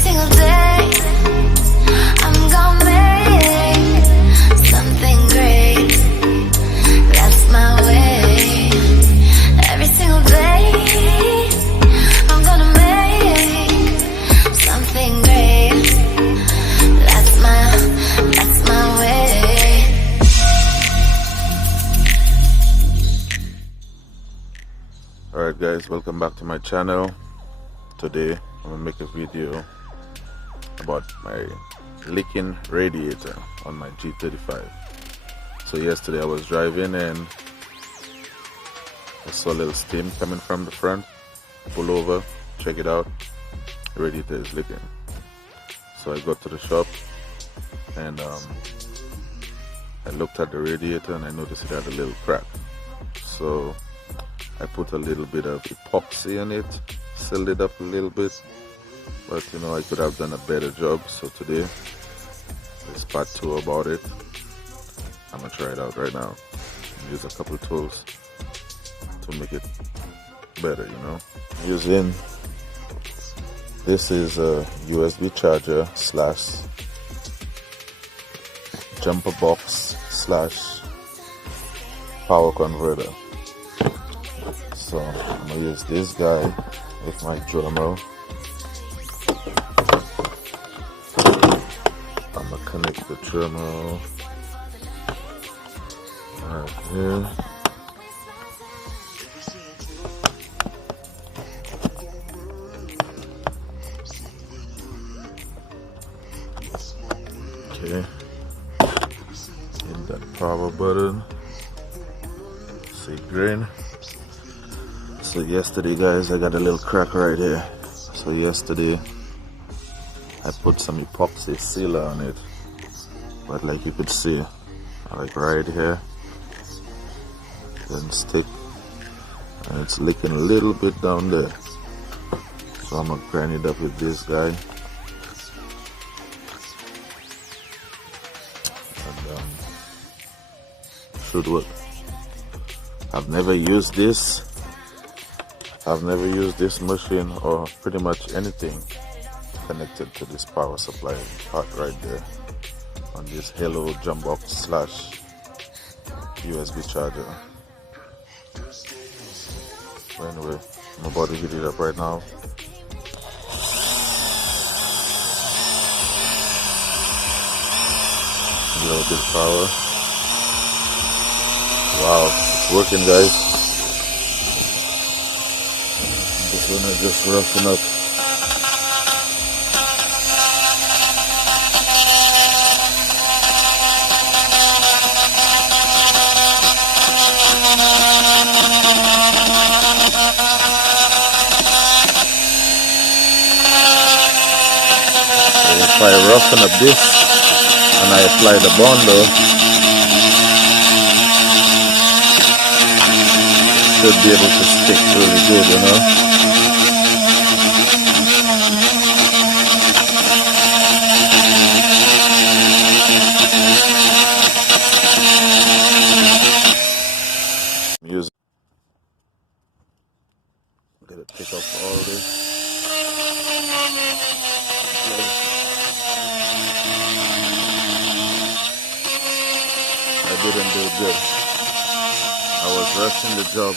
single day I'm gonna make something great. That's my way. Every single day I'm gonna make something great. That's my way. Alright guys, welcome back to my channel. Today I'm gonna make a video about my leaking radiator on my G35. So yesterday I was driving and I saw a little steam coming from the front. Pull over, check it out, the radiator is leaking. So I got to the shop and I looked at the radiator and I noticed it had a little crack. So I put a little bit of epoxy on it, sealed it up a little bit, but you know, I could have done a better job. So today is part 2 about it. I'm gonna try it out right now. Use a couple tools to make it better, you know. Using this is a USB charger slash jumper box slash power converter. So I'm gonna use this guy with my drummer. I'm gonna connect the drummer right here. Okay, hit that power button. See green. So yesterday guys, I got a little crack right here. So yesterday I put some epoxy sealer on it, but like you could see, like right here, it didn't stick and it's leaking a little bit down there. So I'm gonna grind it up with this guy and should work. I've never used this machine or pretty much anything connected to this power supply part right there on this Halo jump box slash USB charger. So anyway, I'm about to heat it up right now. A little bit of power. Wow, it's working guys. This one is just roughing up. So if I roughen up this and I apply the bondo, it should be able to stick really good, you know. Gotta pick up all this. I didn't do good. I was rushing the job.